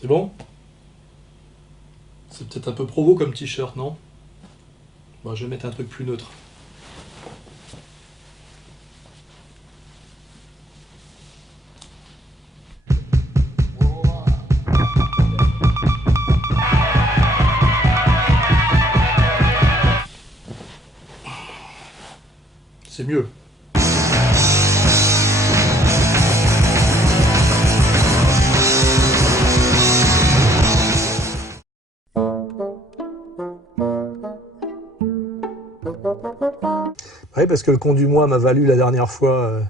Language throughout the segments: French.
C'est bon? C'est peut-être un peu provo comme t-shirt, non? Bon, je vais mettre un truc plus neutre. C'est mieux. Oui, parce que le con du mois m'a valu la dernière fois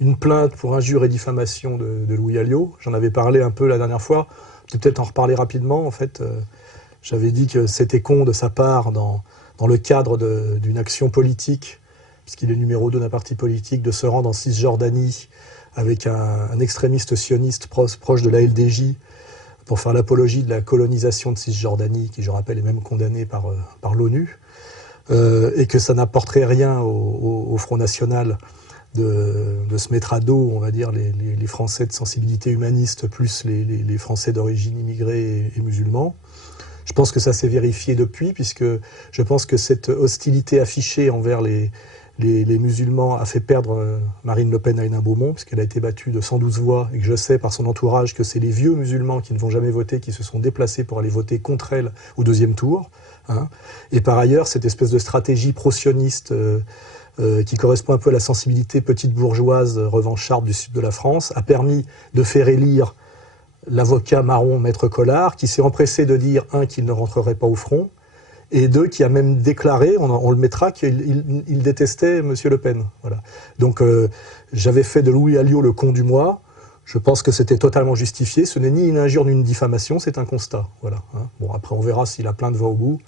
une plainte pour injure et diffamation de Louis Alliot. J'en avais parlé un peu la dernière fois. Je vais peut-être en reparler rapidement. En fait, j'avais dit que c'était con de sa part, dans le cadre d'une action politique, puisqu'il est numéro 2 d'un parti politique, de se rendre en Cisjordanie avec un extrémiste sioniste proche de la LDJ pour faire l'apologie de la colonisation de Cisjordanie, qui, je rappelle, est même condamnée par l'ONU. Et que ça n'apporterait rien au Front National de se mettre à dos, on va dire, les Français de sensibilité humaniste plus les Français d'origine immigrée et musulmans. Je pense que ça s'est vérifié depuis, puisque je pense que cette hostilité affichée envers les musulmans a fait perdre Marine Le Pen à Hénin Beaumont, puisqu'elle a été battue de 112 voix, et que je sais par son entourage que c'est les vieux musulmans qui ne vont jamais voter, qui se sont déplacés pour aller voter contre elle au deuxième tour. Hein. Et par ailleurs, cette espèce de stratégie pro-sioniste qui correspond un peu à la sensibilité petite bourgeoise revancharde du sud de la France, a permis de faire élire l'avocat marron Maître Collard, qui s'est empressé de dire, un, qu'il ne rentrerait pas au front, et deux, qui a même déclaré, on le mettra, qu'il détestait M. Le Pen. Voilà. Donc j'avais fait de Louis Alliot le con du mois. Je pense que c'était totalement justifié. Ce n'est ni une injure ni une diffamation, c'est un constat. Voilà, hein. Bon, après on verra si la plainte va au bout.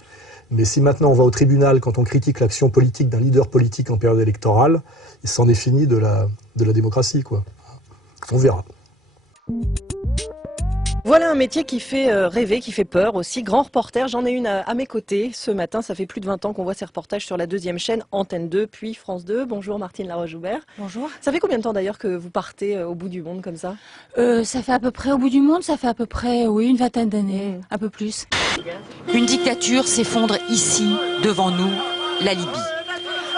Mais si maintenant on va au tribunal quand on critique l'action politique d'un leader politique en période électorale, il s'en est fini de la démocratie, quoi. On verra. Voilà un métier qui fait rêver, qui fait peur aussi. Grand reporter, j'en ai une à mes côtés ce matin. Ça fait plus de 20 ans qu'on voit ces reportages sur la deuxième chaîne, Antenne 2, puis France 2. Bonjour Martine Laroche-Joubert. Bonjour. Ça fait combien de temps d'ailleurs que vous partez au bout du monde comme ça? Ça fait à peu près au bout du monde, ça fait à peu près, oui, une vingtaine d'années, un peu plus. Une dictature s'effondre ici, devant nous, la Libye.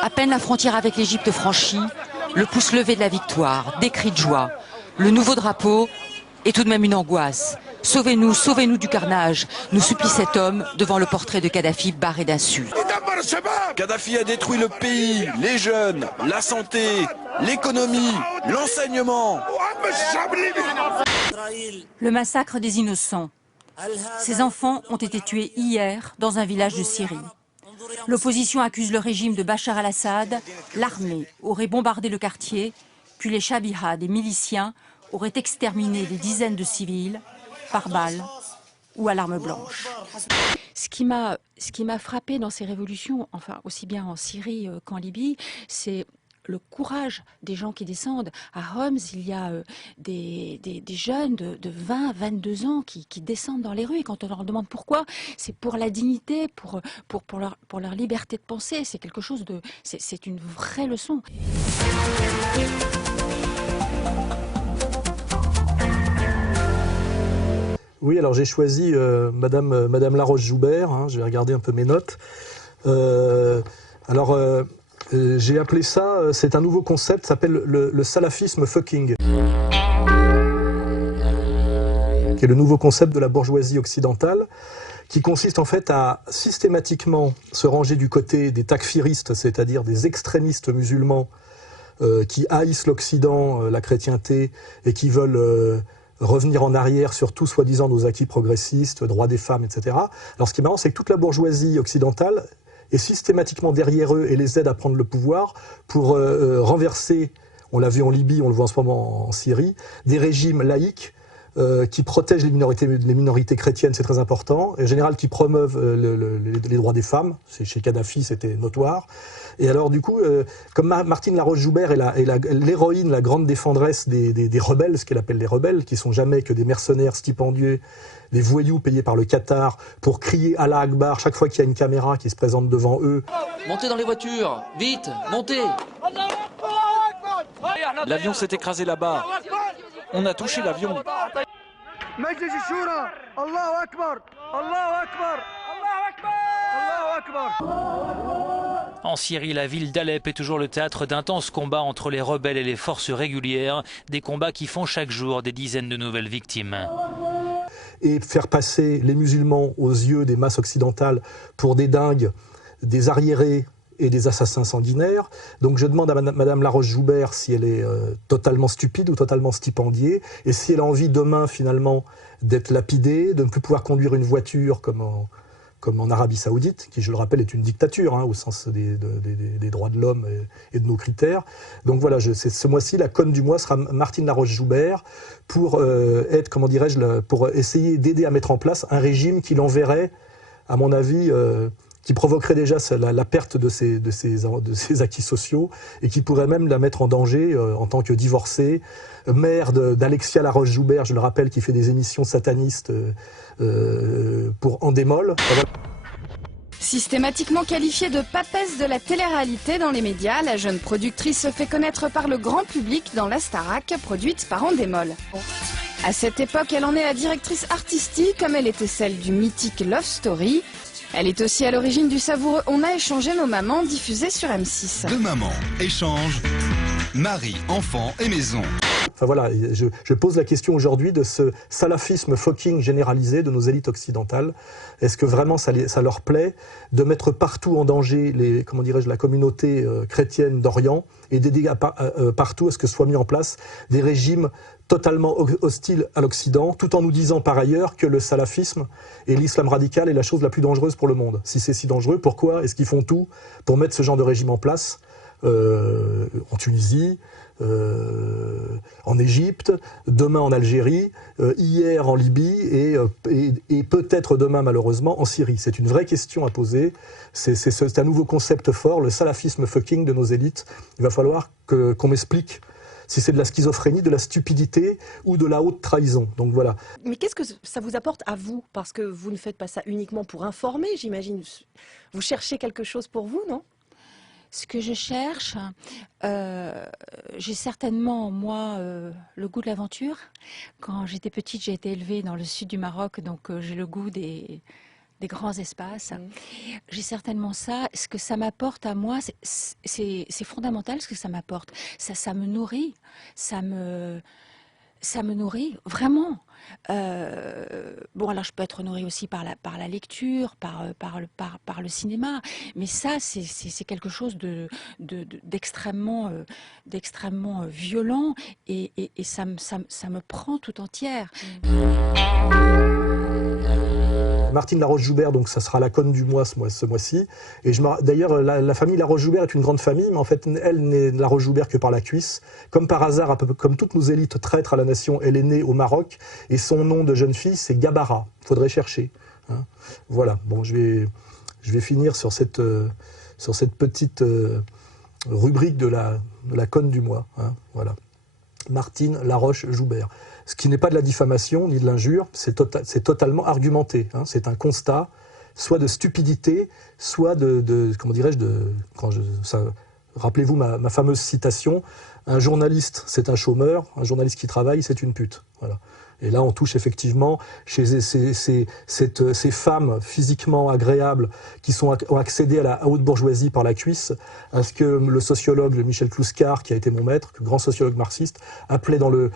À peine la frontière avec l'Égypte franchie, le pouce levé de la victoire, des cris de joie, le nouveau drapeau et tout de même une angoisse. Sauvez-nous, sauvez-nous du carnage, nous supplie cet homme devant le portrait de Kadhafi barré d'insultes. Kadhafi a détruit le pays, les jeunes, la santé, l'économie, l'enseignement. Le massacre des innocents. Ces enfants ont été tués hier dans un village de Syrie. L'opposition accuse le régime de Bachar al-Assad. L'armée aurait bombardé le quartier, puis les Shabiha, des miliciens, auraient exterminé des dizaines de civils par balle ou à l'arme blanche. Ce qui m'a frappé dans ces révolutions, enfin aussi bien en Syrie qu'en Libye, c'est le courage des gens qui descendent. À Homs, il y a des jeunes de 20, 22 ans qui descendent dans les rues. Et quand on leur demande pourquoi, c'est pour la dignité, pour leur liberté de penser. C'est quelque chose de... C'est une vraie leçon. Oui, alors j'ai choisi Madame Laroche-Joubert, hein, je vais regarder un peu mes notes. J'ai appelé ça, c'est un nouveau concept, ça s'appelle le salafisme fucking, qui est le nouveau concept de la bourgeoisie occidentale, qui consiste en fait à systématiquement se ranger du côté des takfiristes, c'est-à-dire des extrémistes musulmans qui haïssent l'Occident, la chrétienté, et qui veulent... revenir en arrière sur tout soi-disant nos acquis progressistes, droits des femmes, etc. Alors ce qui est marrant, c'est que toute la bourgeoisie occidentale est systématiquement derrière eux et les aide à prendre le pouvoir pour renverser, on l'a vu en Libye, on le voit en ce moment en Syrie, des régimes laïques qui protègent les minorités chrétiennes, c'est très important, et en général qui promeuvent les droits des femmes, chez Kadhafi c'était notoire. Et alors du coup, comme Martine Laroche-Joubert est l'héroïne, la grande défendresse des rebelles, ce qu'elle appelle les rebelles, qui sont jamais que des mercenaires stipendieux, des voyous payés par le Qatar pour crier Allah Akbar chaque fois qu'il y a une caméra qui se présente devant eux. Montez dans les voitures, vite, montez. L'avion s'est écrasé là-bas. On a touché l'avion. مجلس الشورى الله أكبر الله أكبر الله أكبر. En Syrie, la ville d'Alep est toujours le théâtre d'intenses combats entre les rebelles et les forces régulières, des combats qui font chaque jour des dizaines de nouvelles victimes. Et faire passer les musulmans aux yeux des masses occidentales pour des dingues, des arriérés et des assassins sanguinaires. Donc je demande à Madame Laroche-Joubert si elle est totalement stupide ou totalement stipendiée, et si elle a envie demain finalement d'être lapidée, de ne plus pouvoir conduire une voiture comme en Arabie Saoudite, qui je le rappelle est une dictature au sens des droits de l'homme et de nos critères. Donc voilà, ce mois-ci, la conne du mois sera Martine Laroche-Joubert pour être, comment dirais-je, pour essayer d'aider à mettre en place un régime qui l'enverrait, à mon avis, qui provoquerait déjà la perte de ses acquis sociaux et qui pourrait même la mettre en danger en tant que divorcée, mère d'Alexia Laroche-Joubert, je le rappelle, qui fait des émissions satanistes pour Endemol. Systématiquement qualifiée de papesse de la télé-réalité dans les médias, la jeune productrice se fait connaître par le grand public dans la Starac, produite par Endemol. À cette époque, elle en est la directrice artistique, comme elle était celle du mythique Love Story. Elle est aussi à l'origine du savoureux On a échangé nos mamans, diffusé sur M6. Deux mamans échangent, mari, enfant et maison. Enfin voilà, je pose la question aujourd'hui de ce salafisme fucking généralisé de nos élites occidentales. Est-ce que vraiment ça leur plaît de mettre partout en danger la communauté chrétienne d'Orient et d'aider partout à ce que soient mis en place des régimes totalement hostiles à l'Occident, tout en nous disant par ailleurs que le salafisme et l'islam radical est la chose la plus dangereuse pour le monde. Si c'est si dangereux, pourquoi est-ce qu'ils font tout pour mettre ce genre de régime en place en Tunisie, en Égypte, demain en Algérie, hier en Libye et peut-être demain malheureusement en Syrie. C'est une vraie question à poser. C'est un nouveau concept fort, le salafisme fucking de nos élites. Il va falloir qu'on m'explique si c'est de la schizophrénie, de la stupidité ou de la haute trahison. Donc voilà. Mais qu'est-ce que ça vous apporte à vous? Parce que vous ne faites pas ça uniquement pour informer, j'imagine. Vous cherchez quelque chose pour vous, non? Ce que je cherche, j'ai certainement, moi, le goût de l'aventure. Quand j'étais petite, j'ai été élevée dans le sud du Maroc, donc j'ai le goût des grands espaces. J'ai certainement ça. Ce que ça m'apporte à moi, c'est fondamental ce que ça m'apporte. Ça me nourrit. Ça me nourrit, vraiment. Bon, alors je peux être nourrie aussi par la lecture, par le cinéma, mais ça, c'est quelque chose d'extrêmement violent et ça me prend tout entière. Martine Laroche-Joubert, donc ça sera la conne du mois ce mois-ci. Et d'ailleurs, la famille Laroche-Joubert est une grande famille, mais en fait, elle n'est Laroche-Joubert que par la cuisse. Comme par hasard, un peu comme toutes nos élites traîtres à la nation, elle est née au Maroc. Et son nom de jeune fille, c'est Gabara. Il faudrait chercher. Hein. Voilà. Bon, je vais finir sur cette petite rubrique de la conne du mois. Hein. Voilà. Martine Laroche-Joubert. Ce qui n'est pas de la diffamation ni de l'injure, c'est totalement argumenté. Hein. C'est un constat, soit de stupidité, soit comment dirais-je, rappelez-vous ma fameuse citation, un journaliste c'est un chômeur, un journaliste qui travaille c'est une pute. Voilà. Et là, on touche effectivement chez ces femmes physiquement agréables qui ont accédé à la haute bourgeoisie par la cuisse, à ce que le sociologue Michel Clouscar, qui a été mon maître, grand sociologue marxiste, appelait dans le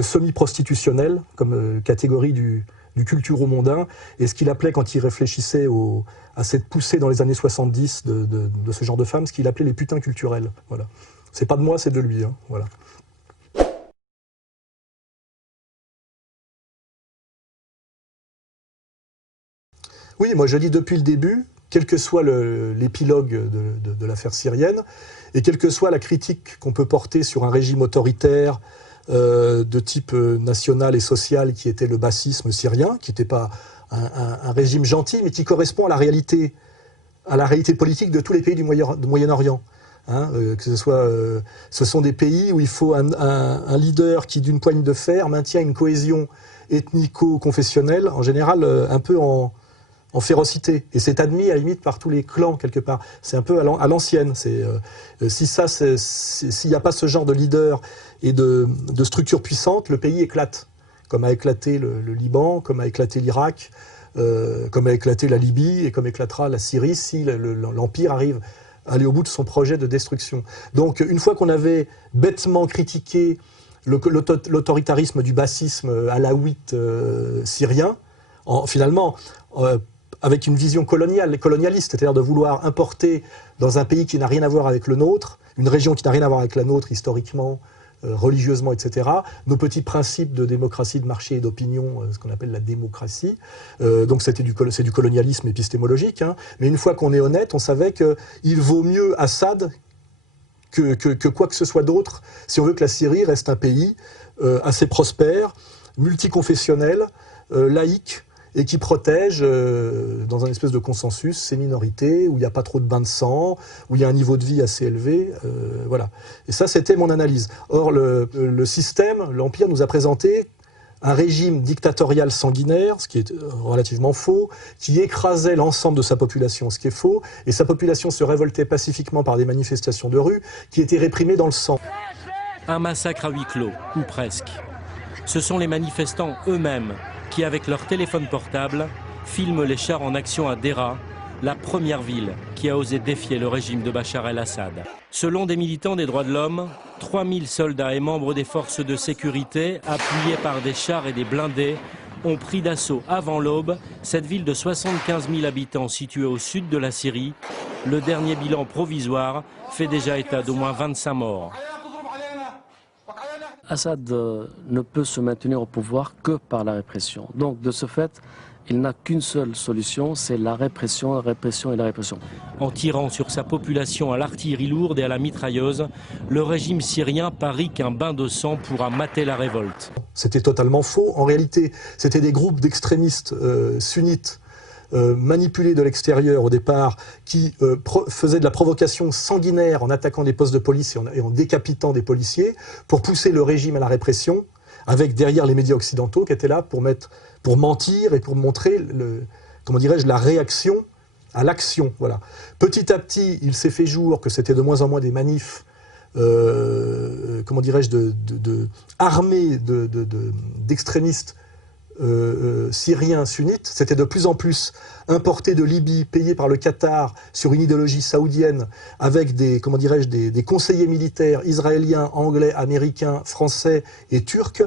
semi-prostitutionnel comme catégorie du culturo-mondain, et ce qu'il appelait, quand il réfléchissait à cette poussée dans les années 70 de ce genre de femmes, ce qu'il appelait les putains culturels. Voilà. C'est pas de moi, c'est de lui. Hein. Voilà. Oui, moi je dis depuis le début, quel que soit l'épilogue de l'affaire syrienne, et quelle que soit la critique qu'on peut porter sur un régime autoritaire de type national et social qui était le bassisme syrien, qui n'était pas un régime gentil, mais qui correspond à la réalité politique de tous les pays du Moyen-Orient. Hein, ce sont des pays où il faut un leader qui, d'une poigne de fer, maintient une cohésion ethnico-confessionnelle, en général un peu en férocité. Et c'est admis à la limite par tous les clans, quelque part. C'est un peu à l'ancienne. S'il n'y a pas ce genre de leader et de structure puissante, le pays éclate. comme a éclaté le Liban, comme a éclaté l'Irak, comme a éclaté la Libye et comme éclatera la Syrie si l'Empire arrive à aller au bout de son projet de destruction. Donc une fois qu'on avait bêtement critiqué l'autoritarisme du bassisme alaouite syrien, finalement, avec une vision colonialiste, c'est-à-dire de vouloir importer dans un pays qui n'a rien à voir avec le nôtre, une région qui n'a rien à voir avec la nôtre historiquement, religieusement, etc., nos petits principes de démocratie, de marché et d'opinion, ce qu'on appelle la démocratie. Donc c'est du colonialisme épistémologique, hein. Mais une fois qu'on est honnête, on savait qu'il vaut mieux Assad que quoi que ce soit d'autre, si on veut que la Syrie reste un pays assez prospère, multiconfessionnel, laïque, et qui protège, dans un espèce de consensus, ces minorités, où il n'y a pas trop de bains de sang, où il y a un niveau de vie assez élevé. Voilà. Et ça, c'était mon analyse. Or, le système, l'Empire nous a présenté un régime dictatorial sanguinaire, ce qui est relativement faux, qui écrasait l'ensemble de sa population, ce qui est faux, et sa population se révoltait pacifiquement par des manifestations de rue qui étaient réprimées dans le sang. Un massacre à huis clos, ou presque. Ce sont les manifestants eux-mêmes qui, avec leur téléphone portable, filment les chars en action à Deraa, la première ville qui a osé défier le régime de Bachar el-Assad. Selon des militants des droits de l'homme, 3000 soldats et membres des forces de sécurité, appuyés par des chars et des blindés, ont pris d'assaut avant l'aube cette ville de 75 000 habitants située au sud de la Syrie. Le dernier bilan provisoire fait déjà état d'au moins 25 morts. Assad ne peut se maintenir au pouvoir que par la répression. Donc de ce fait, il n'a qu'une seule solution, c'est la répression, la répression et la répression. En tirant sur sa population à l'artillerie lourde et à la mitrailleuse, le régime syrien parie qu'un bain de sang pourra mater la révolte. C'était totalement faux. En réalité, c'était des groupes d'extrémistes sunnites manipulés de l'extérieur au départ, qui faisaient de la provocation sanguinaire en attaquant des postes de police et en décapitant des policiers pour pousser le régime à la répression, avec derrière les médias occidentaux qui étaient là pour mentir et pour montrer la réaction à l'action. Voilà. Petit à petit, il s'est fait jour que c'était de moins en moins des manifs armés d'extrémistes syriens sunnites. C'était de plus en plus importé de Libye, payé par le Qatar sur une idéologie saoudienne, avec des conseillers militaires israéliens, anglais, américains, français et turcs.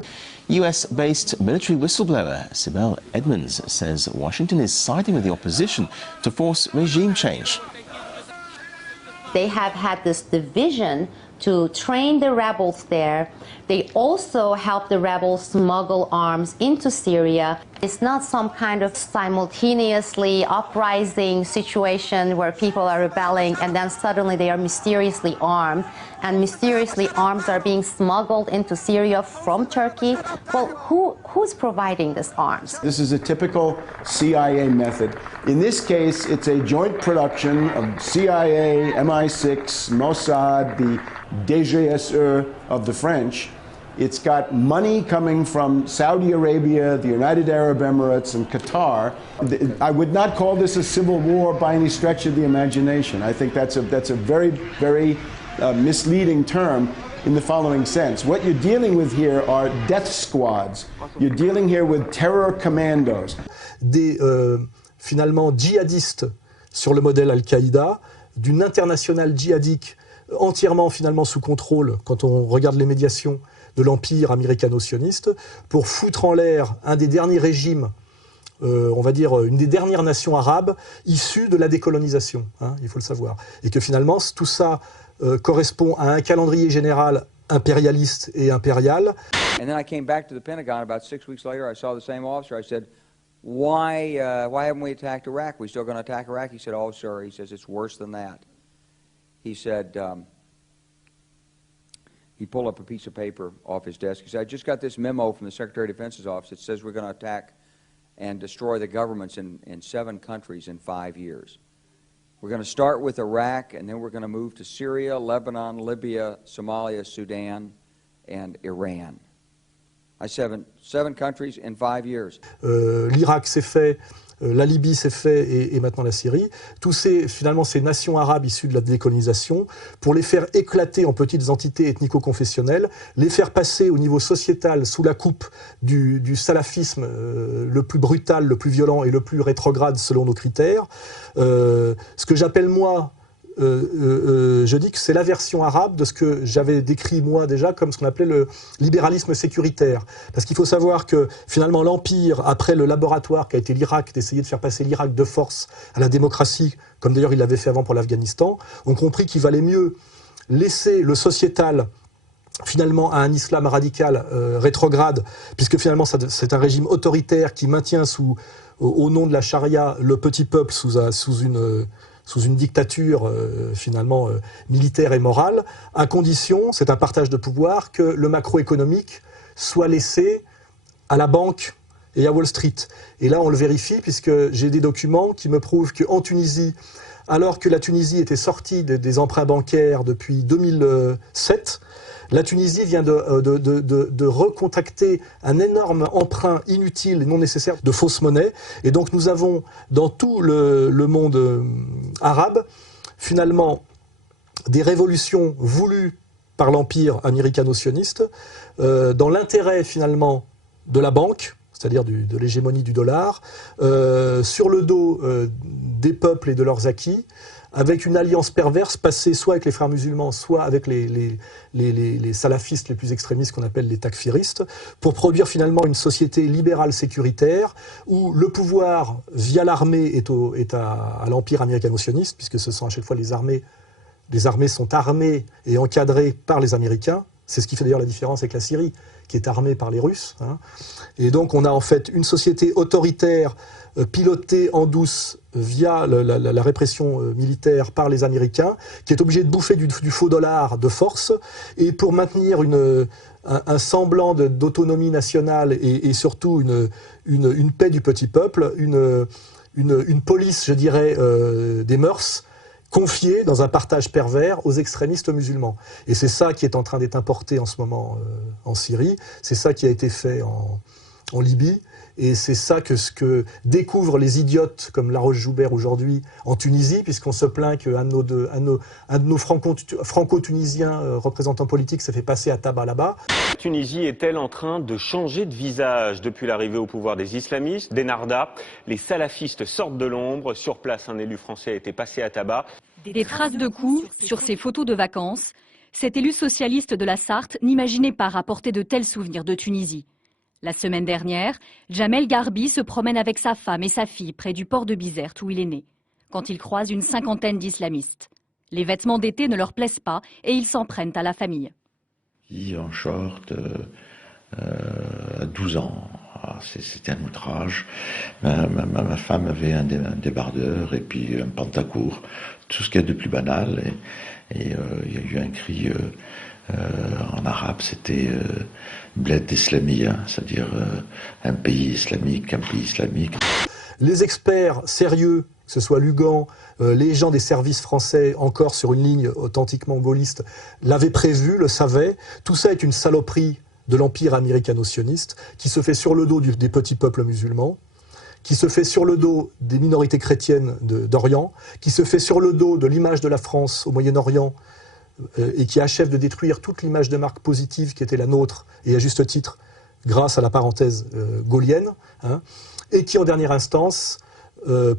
US-based military whistleblower Sibel Edmonds says Washington is siding with the opposition to force regime change. They have had this division to train the rebels there. They also help the rebels smuggle arms into Syria. It's not some kind of simultaneously uprising situation where people are rebelling and then suddenly they are mysteriously armed, and mysteriously arms are being smuggled into Syria from Turkey. Well, who's providing these arms? This is a typical CIA method. In this case, it's a joint production of CIA, MI6, Mossad, the DGSE of the French. It's got money coming from Saudi Arabia, the United Arab Emirates, and Qatar. I would not call this a civil war by any stretch of the imagination. I think that's a very, very misleading term in the following sense. What you're dealing with here are death squads. You're dealing here with terror commandos. Des finalement djihadistes sur le modèle Al-Qaïda, d'une internationale djihadique entièrement finalement sous contrôle, quand on regarde les médiations de l'empire américano-sioniste, pour foutre en l'air un des derniers régimes, on va dire une des dernières nations arabes issues de la décolonisation, hein, il faut le savoir. Et que finalement tout ça correspond à un calendrier général impérialiste et impérial. And then I came back to the Pentagon about 6 weeks later. I saw the same officer. I said, why haven't we attacked Iraq? We still going to attack Iraq? He said, oh, sir. He says, it's worse than that. He said, he pulled up a piece of paper off his desk. He said, I just got this memo from the Secretary of Defense's office. It says we're going to attack and destroy the governments in 7 countries in 5 years. We're going to start with Iraq, and then we're going to move to Syria, Lebanon, Libya, Somalia, Sudan, and Iran. 7 countries in 5 years. L'Irak s'est fait la Libye c'est fait et maintenant la Syrie, finalement ces nations arabes issues de la décolonisation, pour les faire éclater en petites entités ethnico-confessionnelles, les faire passer au niveau sociétal sous la coupe du salafisme le plus brutal, le plus violent et le plus rétrograde selon nos critères. Ce que j'appelle moi, je dis que c'est la version arabe de ce que j'avais décrit moi déjà comme ce qu'on appelait le libéralisme sécuritaire. Parce qu'il faut savoir que finalement l'Empire, après le laboratoire qui a été l'Irak, d'essayer de faire passer l'Irak de force à la démocratie, comme d'ailleurs il l'avait fait avant pour l'Afghanistan, ont compris qu'il valait mieux laisser le sociétal finalement à un islam radical rétrograde, puisque finalement c'est un régime autoritaire qui maintient au nom de la charia le petit peuple sous une dictature finalement militaire et morale, à condition, c'est un partage de pouvoir, que le macroéconomique soit laissé à la banque et à Wall Street. Et là on le vérifie puisque j'ai des documents qui me prouvent qu'en Tunisie, alors que la Tunisie était sortie des emprunts bancaires depuis 2007, la Tunisie vient de recontacter un énorme emprunt inutile et non nécessaire de fausses monnaies. Et donc nous avons dans tout le monde arabe, finalement, des révolutions voulues par l'empire américano-sioniste, dans l'intérêt finalement de la banque, c'est-à-dire de l'hégémonie du dollar, sur le dos des peuples et de leurs acquis, avec une alliance perverse passée soit avec les frères musulmans, soit avec les salafistes les plus extrémistes qu'on appelle les takfiristes, pour produire finalement une société libérale sécuritaire où le pouvoir via l'armée est à l'empire américano-sioniste, puisque ce sont à chaque fois les armées sont armées et encadrées par les Américains. C'est ce qui fait d'ailleurs la différence avec la Syrie, qui est armée par les Russes. Et donc on a en fait une société autoritaire pilotée en douce via la répression militaire par les Américains, qui est obligée de bouffer du faux dollar de force, et pour maintenir un semblant d'autonomie nationale et surtout une paix du petit peuple, une police, je dirais, des mœurs, confiée dans un partage pervers aux extrémistes musulmans. Et c'est ça qui est en train d'être importé en ce moment en Syrie, c'est ça qui a été fait en Libye, et c'est ça ce que découvrent les idiotes comme Laroche-Joubert aujourd'hui en Tunisie, puisqu'on se plaint qu'un de nos franco-tunisiens représentants politiques s'est fait passer à tabac là-bas. La Tunisie est-elle en train de changer de visage depuis l'arrivée au pouvoir des islamistes, des Narda? Les salafistes sortent de l'ombre. Sur place, un élu français a été passé à tabac. Des traces de coups sur ses photos de vacances. Cet élu socialiste de la Sarthe n'imaginait pas rapporter de tels souvenirs de Tunisie. La semaine dernière, Jamel Garbi se promène avec sa femme et sa fille près du port de Bizerte où il est né, quand il croise une cinquantaine d'islamistes. Les vêtements d'été ne leur plaisent pas et ils s'en prennent à la famille. En short, à 12 ans, c'était un outrage. Ma femme avait un débardeur et puis un pantacourt, tout ce qu'il y a de plus banal. Et il y a eu un cri en arabe, c'était Bled Islamia, c'est-à-dire un pays islamique, Les experts sérieux, que ce soit Lugan, les gens des services français encore sur une ligne authentiquement gaulliste, l'avaient prévu, le savaient. Tout ça est une saloperie de l'empire américano-sioniste qui se fait sur le dos des petits peuples musulmans, qui se fait sur le dos des minorités chrétiennes d'Orient, qui se fait sur le dos de l'image de la France au Moyen-Orient, et qui achève de détruire toute l'image de marque positive qui était la nôtre, et à juste titre, grâce à la parenthèse gaulienne, et qui en dernière instance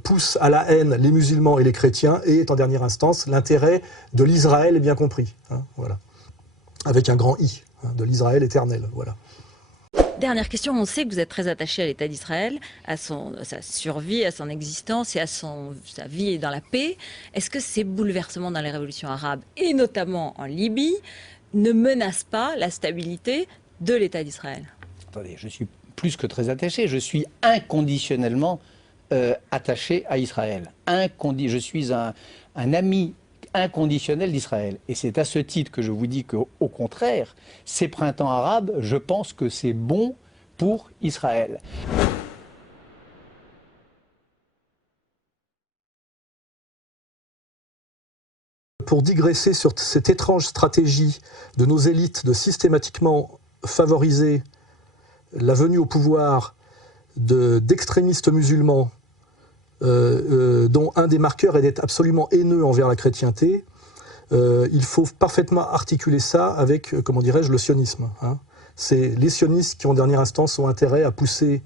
pousse à la haine les musulmans et les chrétiens, et est en dernière instance l'intérêt de l'Israël bien compris, voilà, avec un grand I, de l'Israël éternel, voilà. Dernière question, on sait que vous êtes très attaché à l'État d'Israël, à sa survie, à son existence et à sa vie dans la paix. Est-ce que ces bouleversements dans les révolutions arabes, et notamment en Libye, ne menacent pas la stabilité de l'État d'Israël? Attendez, je suis plus que très attaché, je suis inconditionnellement attaché à Israël. Je suis un ami inconditionnel d'Israël. Et c'est à ce titre que je vous dis qu'au contraire, ces printemps arabes, je pense que c'est bon pour Israël. Pour digresser sur cette étrange stratégie de nos élites de systématiquement favoriser la venue au pouvoir d'extrémistes musulmans dont un des marqueurs est d'être absolument haineux envers la chrétienté, il faut parfaitement articuler ça avec, comment dirais-je, le sionisme. Hein. C'est les sionistes qui, en dernière instance, ont intérêt à pousser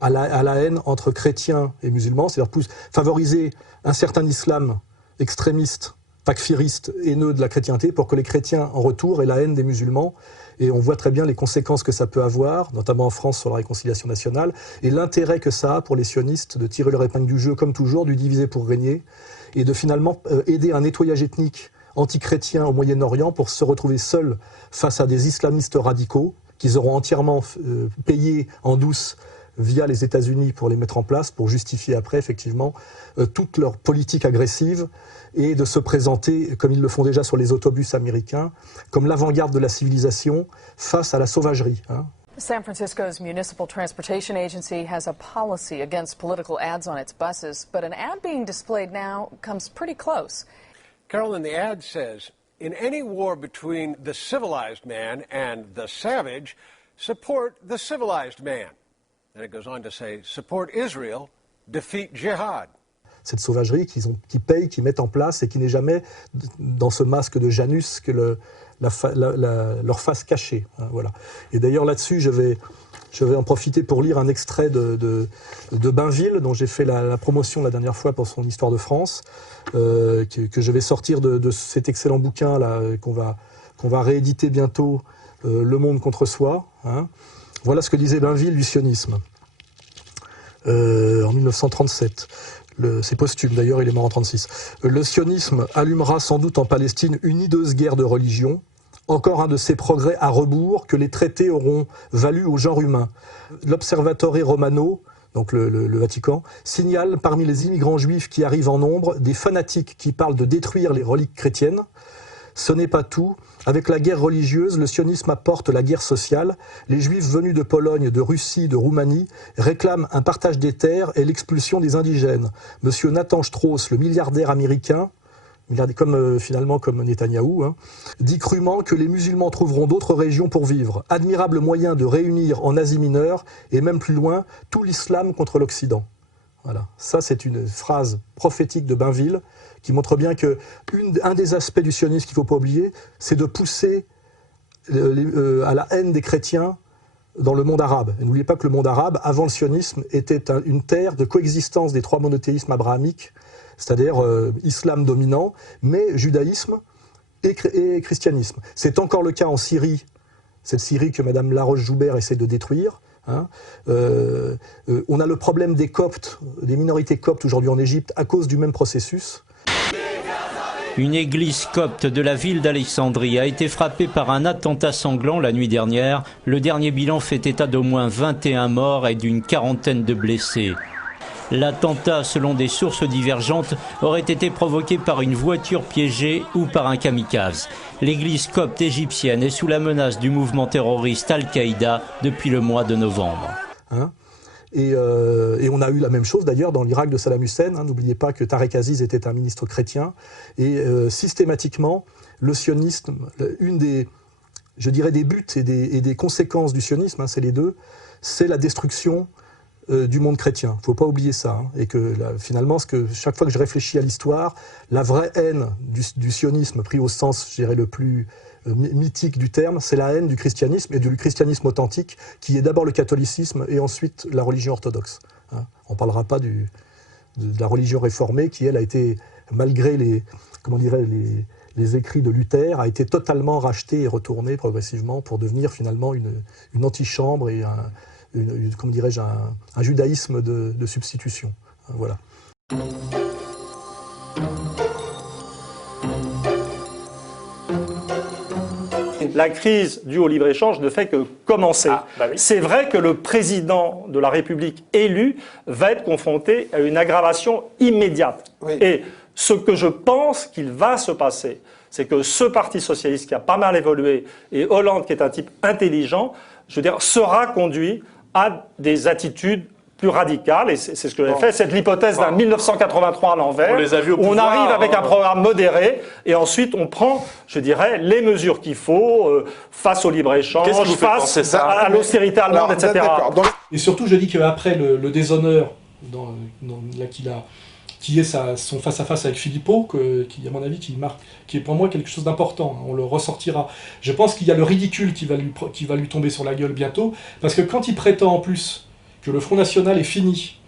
à la haine entre chrétiens et musulmans, c'est-à-dire favoriser un certain islam extrémiste, takfiriste, haineux de la chrétienté, pour que les chrétiens, en retour, aient la haine des musulmans. Et on voit très bien les conséquences que ça peut avoir, notamment en France sur la réconciliation nationale, et l'intérêt que ça a pour les sionistes de tirer leur épingle du jeu, comme toujours, du diviser pour régner, et de finalement aider à un nettoyage ethnique anti-chrétien au Moyen-Orient pour se retrouver seuls face à des islamistes radicaux qu'ils auront entièrement payés en douce via les États-Unis pour les mettre en place, pour justifier après, effectivement, toute leur politique agressive et de se présenter, comme ils le font déjà sur les autobus américains, comme l'avant-garde de la civilisation face à la sauvagerie. Hein. San Francisco's Municipal Transportation Agency has a policy against political ads on its buses, but an ad being displayed now comes pretty close. Carolyn, the ad says, in any war between the civilized man and the savage, support the civilized man. And it goes on to say, support Israel, defeat jihad. Cette sauvagerie qu'ils payent, qu'ils mettent en place et qui n'est jamais dans ce masque de Janus que leur face cachée. Hein, voilà. Et d'ailleurs là-dessus, je vais en profiter pour lire un extrait de Bainville, dont j'ai fait la promotion la dernière fois pour son Histoire de France, que je vais sortir de cet excellent bouquin là qu'on va rééditer bientôt, Le monde contre soi. Hein. Voilà ce que disait Bainville du sionisme en 1937. C'est posthume d'ailleurs, il est mort en 1936. Le sionisme allumera sans doute en Palestine une hideuse guerre de religion, encore un de ces progrès à rebours que les traités auront valu au genre humain. L'Observatore Romano, donc le Vatican, signale parmi les immigrants juifs qui arrivent en nombre des fanatiques qui parlent de détruire les reliques chrétiennes. Ce n'est pas tout. Avec la guerre religieuse, le sionisme apporte la guerre sociale. Les juifs venus de Pologne, de Russie, de Roumanie réclament un partage des terres et l'expulsion des indigènes. Monsieur Nathan Strauss, le milliardaire américain, finalement comme Netanyahou, hein, dit crûment que les musulmans trouveront d'autres régions pour vivre. Admirable moyen de réunir en Asie mineure, et même plus loin, tout l'islam contre l'Occident. Voilà. Ça, c'est une phrase prophétique de Bainville qui montre bien qu'un des aspects du sionisme qu'il ne faut pas oublier, c'est de pousser à la haine des chrétiens dans le monde arabe. Et n'oubliez pas que le monde arabe, avant le sionisme, était une terre de coexistence des trois monothéismes abrahamiques, c'est-à-dire islam dominant, mais judaïsme et christianisme. C'est encore le cas en Syrie, cette Syrie que Mme Laroche-Joubert essaie de détruire. Hein. On a le problème des Coptes, des minorités coptes aujourd'hui en Égypte, à cause du même processus. Une église copte de la ville d'Alexandrie a été frappée par un attentat sanglant la nuit dernière. Le dernier bilan fait état d'au moins 21 morts et d'une quarantaine de blessés. L'attentat, selon des sources divergentes, aurait été provoqué par une voiture piégée ou par un kamikaze. L'église copte égyptienne est sous la menace du mouvement terroriste Al-Qaïda depuis le mois de novembre. Hein ? Et on a eu la même chose d'ailleurs dans l'Irak de Saddam Hussein. Hein. N'oubliez pas que Tarek Aziz était un ministre chrétien. Et systématiquement, le sionisme, une des buts et des conséquences du sionisme, hein, c'est les deux, c'est la destruction du monde chrétien. Il ne faut pas oublier ça. Hein. Et que finalement, chaque fois que je réfléchis à l'histoire, la vraie haine du sionisme, pris au sens, je dirais, le plus mythique du terme, c'est la haine du christianisme et du christianisme authentique, qui est d'abord le catholicisme et ensuite la religion orthodoxe. Hein. On ne parlera pas de la religion réformée qui, elle, a été, malgré les écrits de Luther, a été totalement rachetée et retournée progressivement pour devenir finalement une antichambre et un judaïsme de substitution. Hein, voilà. La crise due au libre-échange ne fait que commencer. Oui. C'est vrai que le président de la République élu va être confronté à une aggravation immédiate. Oui. Et ce que je pense qu'il va se passer, c'est que ce Parti socialiste qui a pas mal évolué, et Hollande qui est un type intelligent, je veux dire, sera conduit à des attitudes plus radicales, et c'est ce que j'ai fait, c'est l'hypothèse d'un 1983 à l'envers, où on arrive avec un programme modéré, et ensuite on prend, je dirais, les mesures qu'il faut face au libre-échange, face à l'austérité allemande, etc. Et surtout, je dis qu'après le déshonneur qui est son face-à-face avec Philippot, qui, à mon avis, qui est pour moi quelque chose d'important. On le ressortira. Je pense qu'il y a le ridicule qui va lui tomber sur la gueule bientôt, parce que quand il prétend en plus que le Front National est fini,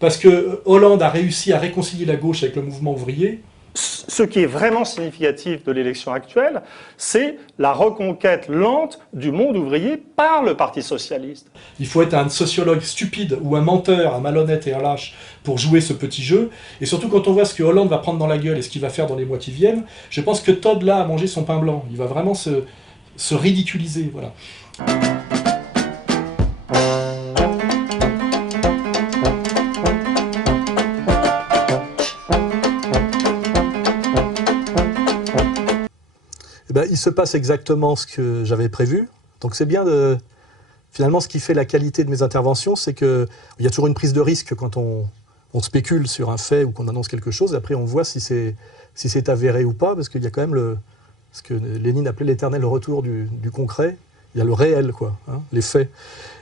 parce que Hollande a réussi à réconcilier la gauche avec le mouvement ouvrier. Ce qui est vraiment significatif de l'élection actuelle, c'est la reconquête lente du monde ouvrier par le Parti socialiste. Il faut être un sociologue stupide ou un menteur, un malhonnête et un lâche pour jouer ce petit jeu. Et surtout quand on voit ce que Hollande va prendre dans la gueule et ce qu'il va faire dans les mois qui viennent, je pense que Todd là a mangé son pain blanc. Il va vraiment se ridiculiser. Voilà. Il se passe exactement ce que j'avais prévu. Donc c'est bien finalement ce qui fait la qualité de mes interventions, c'est qu'il y a toujours une prise de risque quand on spécule sur un fait ou qu'on annonce quelque chose. Et après on voit si c'est avéré ou pas, parce qu'il y a quand même ce que Lénine appelait l'éternel retour du concret. Il y a le réel, quoi, hein, les faits.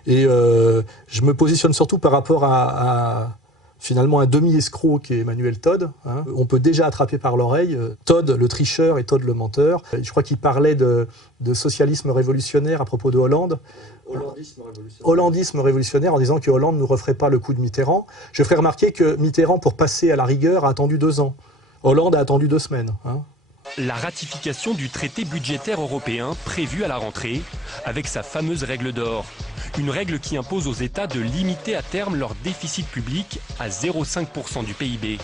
Et je me positionne surtout par rapport à finalement un demi-escroc qui est Emmanuel Todd. Hein. On peut déjà attraper par l'oreille Todd le tricheur et Todd le menteur. Je crois qu'il parlait de socialisme révolutionnaire à propos de Hollande. Hollandisme révolutionnaire en disant que Hollande ne referait pas le coup de Mitterrand. Je ferai remarquer que Mitterrand, pour passer à la rigueur, a attendu 2 ans. Hollande a attendu 2 semaines. Hein. La ratification du traité budgétaire européen prévu à la rentrée, avec sa fameuse règle d'or. Une règle qui impose aux États de limiter à terme leur déficit public à 0,5% du PIB.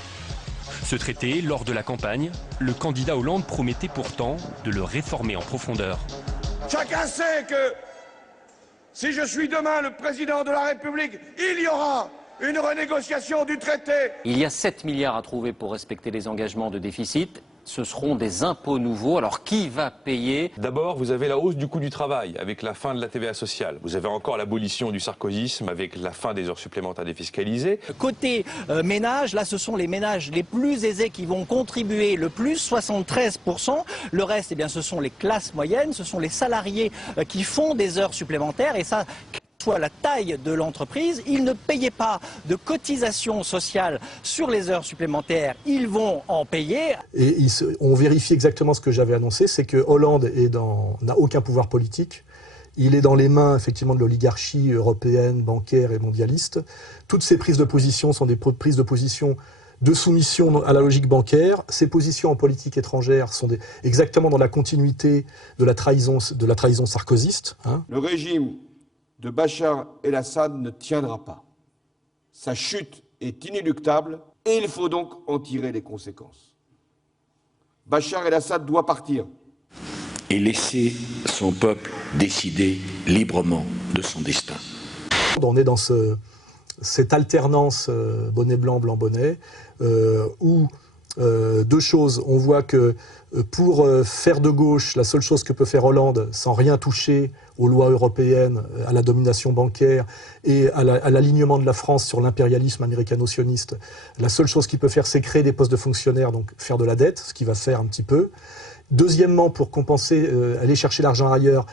Ce traité, lors de la campagne, le candidat Hollande promettait pourtant de le réformer en profondeur. Chacun sait que si je suis demain le président de la République, il y aura une renégociation du traité. Il y a 7 milliards à trouver pour respecter les engagements de déficit. Ce seront des impôts nouveaux. Alors qui va payer? D'abord, vous avez la hausse du coût du travail avec la fin de la TVA sociale. Vous avez encore l'abolition du sarkozysme avec la fin des heures supplémentaires défiscalisées. Côté ménage, là ce sont les ménages les plus aisés qui vont contribuer le plus, 73%. Le reste, eh bien, ce sont les classes moyennes, ce sont les salariés qui font des heures supplémentaires et ça... soit la taille de l'entreprise, ils ne payaient pas de cotisations sociales sur les heures supplémentaires, ils vont en payer. Et on vérifie exactement ce que j'avais annoncé, c'est que Hollande n'a aucun pouvoir politique, il est dans les mains effectivement de l'oligarchie européenne, bancaire et mondialiste. Toutes ces prises de position sont des prises de position de soumission à la logique bancaire. Ces positions en politique étrangère sont exactement dans la continuité de la trahison sarkozyste. Hein. Le régime de Bachar el-Assad ne tiendra pas. Sa chute est inéluctable et il faut donc en tirer les conséquences. Bachar el-Assad doit partir. Et laisser son peuple décider librement de son destin. On est dans cette alternance bonnet blanc, blanc bonnet, où 2 choses. On voit que pour faire de gauche, la seule chose que peut faire Hollande, sans rien toucher aux lois européennes, à la domination bancaire et à l'alignement de la France sur l'impérialisme américano-sioniste, la seule chose qu'il peut faire, c'est créer des postes de fonctionnaires, donc faire de la dette, ce qu'il va faire un petit peu. Deuxièmement, pour compenser, aller chercher l'argent ailleurs,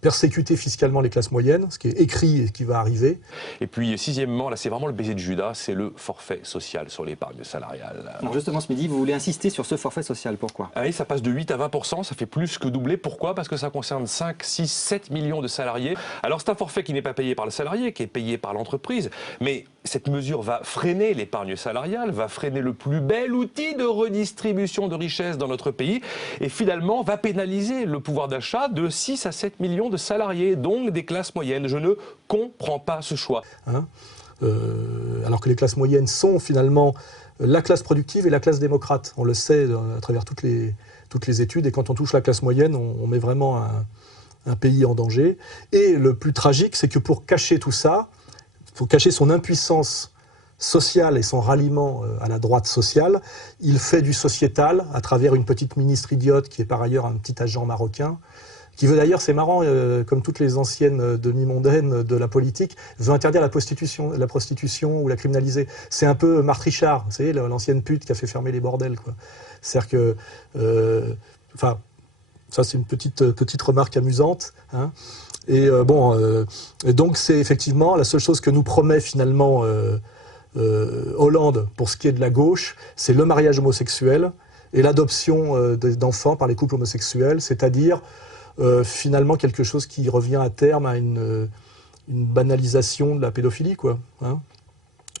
persécuter fiscalement les classes moyennes, ce qui est écrit et qui va arriver. Et puis, 6e, là, c'est vraiment le baiser de Judas, c'est le forfait social sur l'épargne salariale. Alors justement, ce midi, vous voulez insister sur ce forfait social. Pourquoi? Oui, ça passe de 8 à 20%, ça fait plus que doubler. Pourquoi? Parce que ça concerne 5, 6, 7 millions de salariés. Alors, c'est un forfait qui n'est pas payé par le salarié, qui est payé par l'entreprise. Mais cette mesure va freiner l'épargne salariale, va freiner le plus bel outil de redistribution de richesse dans notre pays et finalement va pénaliser le pouvoir d'achat de 6 à 7 millions de salariés, donc des classes moyennes. Je ne comprends pas ce choix. Hein, alors que les classes moyennes sont finalement la classe productive et la classe démocrate. On le sait à travers toutes les études, et quand on touche la classe moyenne, on met vraiment un pays en danger. Et le plus tragique, c'est que pour cacher tout ça, pour cacher son impuissance sociale et son ralliement à la droite sociale, il fait du sociétal à travers une petite ministre idiote qui est par ailleurs un petit agent marocain, qui veut d'ailleurs, c'est marrant, comme toutes les anciennes demi-mondaines de la politique, veut interdire la prostitution ou la criminaliser. C'est un peu Marthe Richard, vous savez, l'ancienne pute qui a fait fermer les bordels, quoi. C'est-à-dire que... Enfin, ça c'est une petite remarque amusante, hein. Et donc c'est effectivement la seule chose que nous promet finalement Hollande pour ce qui est de la gauche, c'est le mariage homosexuel et l'adoption d'enfants par les couples homosexuels, c'est-à-dire finalement quelque chose qui revient à terme à une banalisation de la pédophilie, quoi. Hein.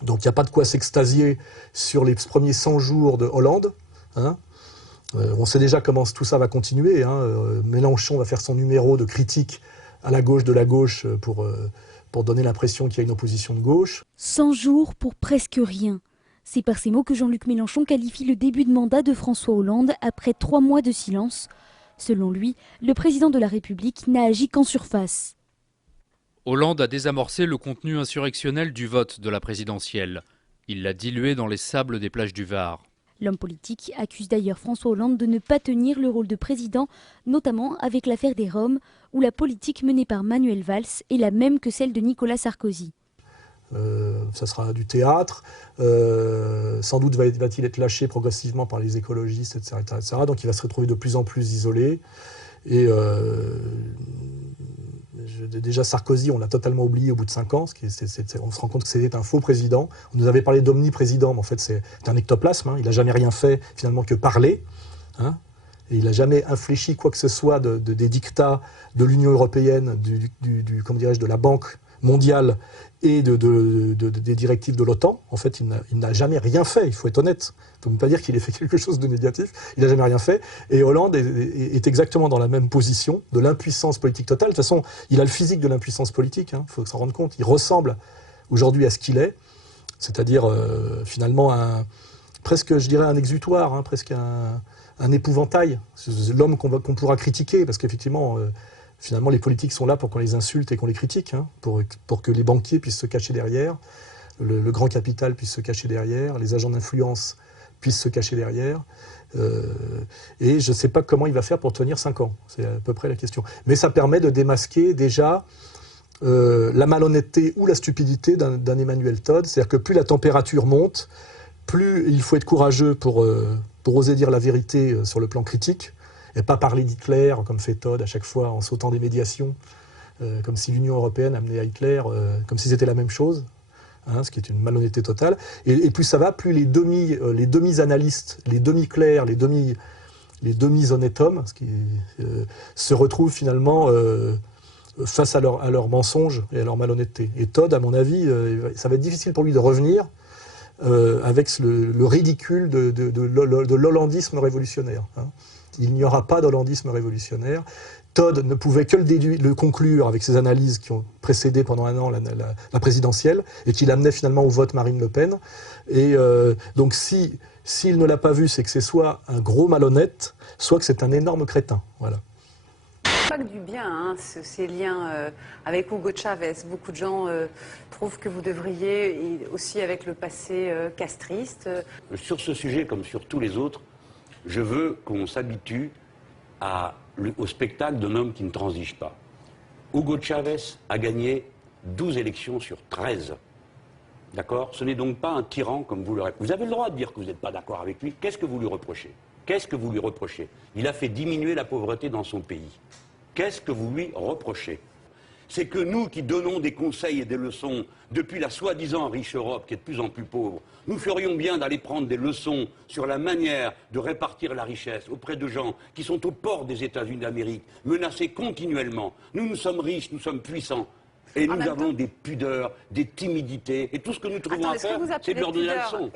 Donc il n'y a pas de quoi s'extasier sur les premiers 100 jours de Hollande. Hein. On sait déjà comment tout ça va continuer. Hein. Mélenchon va faire son numéro de critique à la gauche de la gauche pour donner l'impression qu'il y a une opposition de gauche. 100 jours pour presque rien. C'est par ces mots que Jean-Luc Mélenchon qualifie le début de mandat de François Hollande après 3 mois de silence. Selon lui, le président de la République n'a agi qu'en surface. Hollande a désamorcé le contenu insurrectionnel du vote de la présidentielle. Il l'a dilué dans les sables des plages du Var. L'homme politique accuse d'ailleurs François Hollande de ne pas tenir le rôle de président, notamment avec l'affaire des Roms, où la politique menée par Manuel Valls est la même que celle de Nicolas Sarkozy. Ça sera du théâtre, sans doute va-t-il être lâché progressivement par les écologistes, etc., etc. Donc il va se retrouver de plus en plus isolé. Et déjà Sarkozy, on l'a totalement oublié au bout de 5 ans. On se rend compte que c'était un faux président. On nous avait parlé d'omniprésident, mais en fait c'est un ectoplasme. Hein. Il n'a jamais rien fait finalement que parler. Hein. Et il n'a jamais infléchi quoi que ce soit des dictats de l'Union européenne, comment dirais-je, de la Banque mondiale et des directives de l'OTAN. En fait, il n'a jamais rien fait, il faut être honnête. Il ne faut même pas dire qu'il ait fait quelque chose de négatif. Il n'a jamais rien fait. Et Hollande est exactement dans la même position, de l'impuissance politique totale. De toute façon, il a le physique de l'impuissance politique, il faut s'en rendre compte. Il ressemble aujourd'hui à ce qu'il est, c'est-à-dire finalement presque, je dirais, un exutoire, hein, presque un épouvantail. C'est l'homme qu'on pourra critiquer, parce qu'effectivement... Finalement, les politiques sont là pour qu'on les insulte et qu'on les critique, hein, pour que les banquiers puissent se cacher derrière, le grand capital puisse se cacher derrière, les agents d'influence puissent se cacher derrière. Et je ne sais pas comment il va faire pour tenir 5 ans. C'est à peu près la question. Mais ça permet de démasquer déjà la malhonnêteté ou la stupidité d'un Emmanuel Todd. C'est-à-dire que plus la température monte, plus il faut être courageux pour oser dire la vérité sur le plan critique. Et pas parler d'Hitler, comme fait Todd à chaque fois, en sautant des médiations, comme si l'Union européenne amenait à Hitler, comme si c'était la même chose, hein, ce qui est une malhonnêteté totale. Et plus ça va, plus les demi-analystes, les demi-clercs, les demi-honnêtes hommes se retrouvent finalement face à leurs mensonges et à leur malhonnêteté. Et Todd, à mon avis, ça va être difficile pour lui de revenir avec le ridicule de l'hollandisme révolutionnaire. Hein. Il n'y aura pas d'hollandisme révolutionnaire. Todd ne pouvait que le conclure avec ses analyses qui ont précédé pendant 1 an la présidentielle et qui l'amenaient finalement au vote Marine Le Pen. Et donc s'il ne l'a pas vu, c'est que c'est soit un gros malhonnête, soit que c'est un énorme crétin. Voilà. Pas que du bien, hein, ces liens avec Hugo Chavez. Beaucoup de gens trouvent que vous devriez, et aussi avec le passé castriste. Sur ce sujet, comme sur tous les autres, je veux qu'on s'habitue au spectacle d'un homme qui ne transige pas. Hugo Chavez a gagné 12 élections sur 13. D'accord ? Ce n'est donc pas un tyran comme vous le répétez. Vous avez le droit de dire que vous n'êtes pas d'accord avec lui. Qu'est-ce que vous lui reprochez ? Qu'est-ce que vous lui reprochez ? Il a fait diminuer la pauvreté dans son pays. Qu'est-ce que vous lui reprochez ? C'est que nous qui donnons des conseils et des leçons depuis la soi-disant riche Europe qui est de plus en plus pauvre, nous ferions bien d'aller prendre des leçons sur la manière de répartir la richesse auprès de gens qui sont aux portes des États-Unis d'Amérique, menacés continuellement. Nous sommes riches, nous sommes puissants. Et nous avons des pudeurs, des timidités. Et tout ce que nous trouvons à faire, c'est de leur donner la leçon.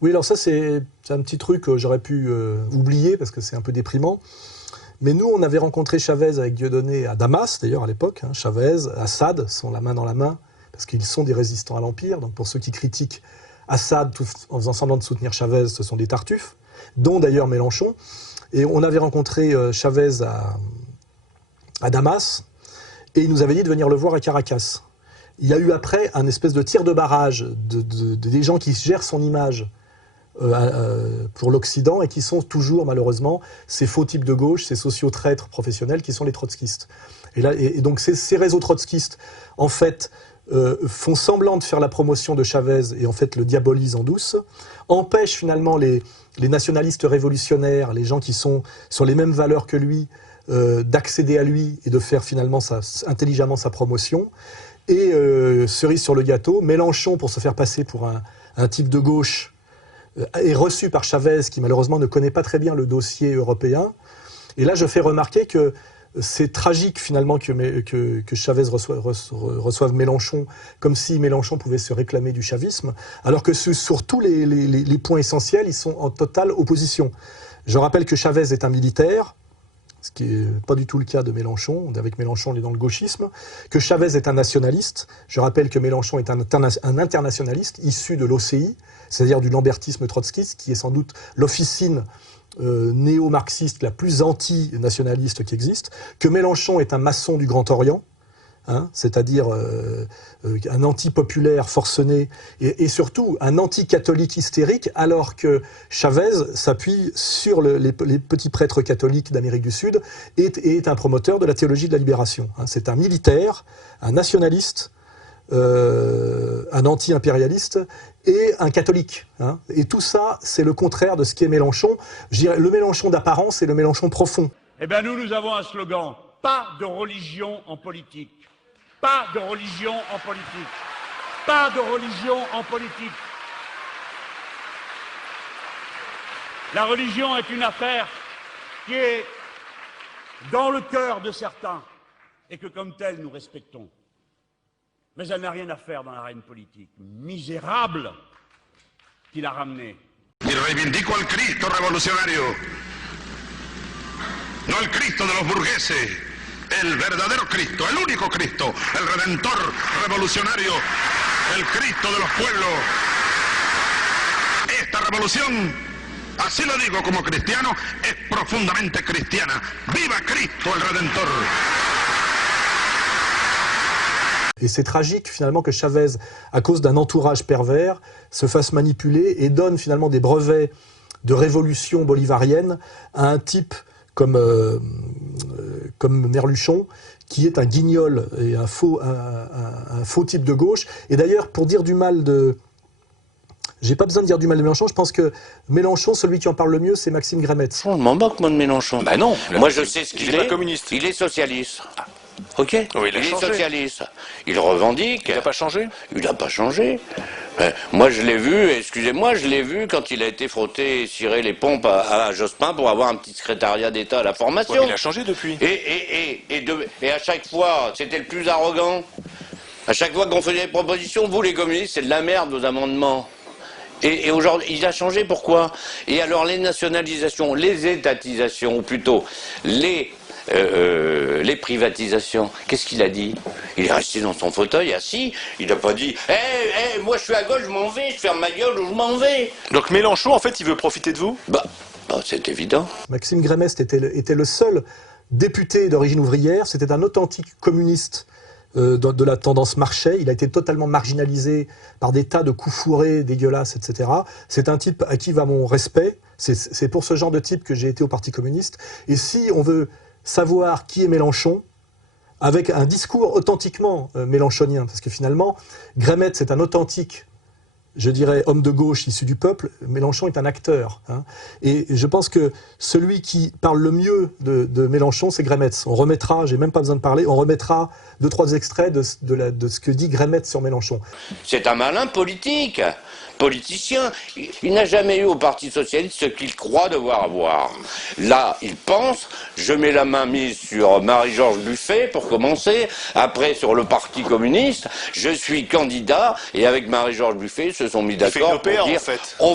Oui, alors ça, c'est un petit truc que j'aurais pu oublier, parce que c'est un peu déprimant. Mais nous, on avait rencontré Chavez avec Dieudonné à Damas, d'ailleurs, à l'époque. Hein. Chavez, Assad sont la main dans la main, parce qu'ils sont des résistants à l'Empire. Donc pour ceux qui critiquent Assad en faisant semblant de soutenir Chavez, ce sont des tartuffes, dont d'ailleurs Mélenchon. Et on avait rencontré Chavez à Damas, et il nous avait dit de venir le voir à Caracas. Il y a eu après un espèce de tir de barrage des gens qui gèrent son image pour l'Occident et qui sont toujours malheureusement ces faux types de gauche, ces sociaux-traîtres professionnels qui sont les trotskistes. Et donc ces réseaux trotskistes, en fait, font semblant de faire la promotion de Chavez et en fait le diabolisent en douce, empêchent finalement les nationalistes révolutionnaires, les gens qui sont sur les mêmes valeurs que lui, d'accéder à lui et de faire finalement intelligemment sa promotion. Et cerise sur le gâteau, Mélenchon, pour se faire passer pour un type de gauche, est reçu par Chavez, qui malheureusement ne connaît pas très bien le dossier européen. Et là, je fais remarquer que c'est tragique finalement que Chavez reçoive Mélenchon, comme si Mélenchon pouvait se réclamer du chavisme, alors que sur tous les points essentiels, ils sont en totale opposition. Je rappelle que Chavez est un militaire, ce qui n'est pas du tout le cas de Mélenchon. Avec Mélenchon, on est dans le gauchisme. Que Chavez est un nationaliste. Je rappelle que Mélenchon est un internationaliste issu de l'OCI, c'est-à-dire du lambertisme trotskiste, qui est sans doute l'officine néo-marxiste la plus anti-nationaliste qui existe. Que Mélenchon est un maçon du Grand Orient, hein, c'est-à-dire un anti-populaire forcené et surtout un anti-catholique hystérique, alors que Chavez s'appuie sur les petits prêtres catholiques d'Amérique du Sud et est un promoteur de la théologie de la libération. Hein. C'est un militaire, un nationaliste, un anti-impérialiste et un catholique. Hein. Et tout ça, c'est le contraire de ce qu'est Mélenchon. Je dirais, le Mélenchon d'apparence et le Mélenchon profond. Eh bien, nous avons un slogan, pas de religion en politique. Pas de religion en politique. Pas de religion en politique. La religion est une affaire qui est dans le cœur de certains et que comme telle nous respectons. Mais elle n'a rien à faire dans l'arène politique. Misérable qui l'a ramené. Y reivindico al Cristo revolucionario, no el Cristo de los burgueses, el verdadero Cristo, el único Cristo, el Redentor revolucionario, el Cristo de los pueblos. Esta revolución, así lo digo como cristiano, es profundamente cristiana. ¡Viva Cristo el Redentor! Et c'est tragique finalement que Chavez, à cause d'un entourage pervers, se fasse manipuler et donne finalement des brevets de révolution bolivarienne à un type comme Merluchon, qui est un guignol et un faux type de gauche. Et d'ailleurs, pour dire du mal de... J'ai pas besoin de dire du mal de Mélenchon, je pense que Mélenchon, celui qui en parle le mieux, c'est Maxime Grémetz. Je m'en moque, moi, de Mélenchon. Bah non. Moi, je sais ce qu'il est. Il est pas communiste. Il est socialiste. Ok, oui, il est socialiste. Il revendique. Il n'a pas changé. Il n'a pas changé. Moi, je l'ai vu, excusez-moi, je l'ai vu quand il a été frotté et ciré les pompes à Jospin pour avoir un petit secrétariat d'État à la formation. Ouais, il a changé depuis. Et à chaque fois, c'était le plus arrogant. À chaque fois qu'on faisait des propositions, vous, les communistes, c'est de la merde, vos amendements. Et aujourd'hui, il a changé, pourquoi? Et alors, les nationalisations, les étatisations, ou plutôt, les privatisations, qu'est-ce qu'il a dit? Il est resté dans son fauteuil, assis, il n'a pas dit « moi je suis à gauche, je m'en vais, je ferme ma gueule ou je m'en vais ». Donc Mélenchon, en fait, il veut profiter de vous? Bah c'est évident. Maxime Grémetz était le seul député d'origine ouvrière, c'était un authentique communiste de la tendance Marchais, il a été totalement marginalisé par des tas de coups fourrés dégueulasses, etc. C'est un type à qui va mon respect, c'est pour ce genre de type que j'ai été au Parti communiste, et si on veut savoir qui est Mélenchon, avec un discours authentiquement mélenchonien, parce que finalement, Grémetz est un authentique, je dirais, homme de gauche issu du peuple, Mélenchon est un acteur. Hein. Et je pense que celui qui parle le mieux de Mélenchon, c'est Grémetz. On remettra, j'ai même pas besoin de parler, on remettra 2-3 extraits de ce que dit Grémetz sur Mélenchon. C'est un malin politicien. Il n'a jamais eu au Parti socialiste ce qu'il croit devoir avoir. Là, il pense, je mets la main mise sur Marie-Georges Buffet pour commencer, après sur le Parti communiste, je suis candidat, et avec Marie-Georges Buffet, ils se sont mis d'accord pour dire, en fait. on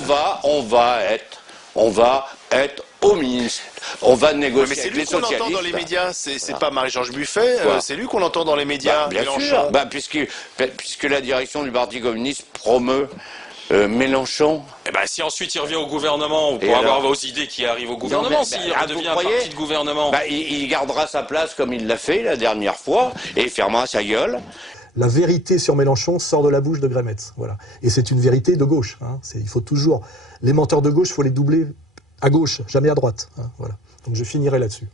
va être au ministre. On va négocier avec les socialistes. Mais c'est lui qu'on entend dans les médias, c'est pas Marie-Georges Buffet, c'est lui qu'on entend dans les médias. Bien sûr, puisque la direction du Parti communiste promeut Mélenchon. Et si ensuite il revient au gouvernement, pour avoir vos idées qui arrivent au gouvernement, s'il redevient un parti de gouvernement. Il gardera sa place comme il l'a fait la dernière fois, et il fermera sa gueule. La vérité sur Mélenchon sort de la bouche de Grémetz. Voilà. Et c'est une vérité de gauche. Hein. Il faut toujours... Les menteurs de gauche, il faut les doubler à gauche, jamais à droite. Hein. Voilà. Donc je finirai là-dessus.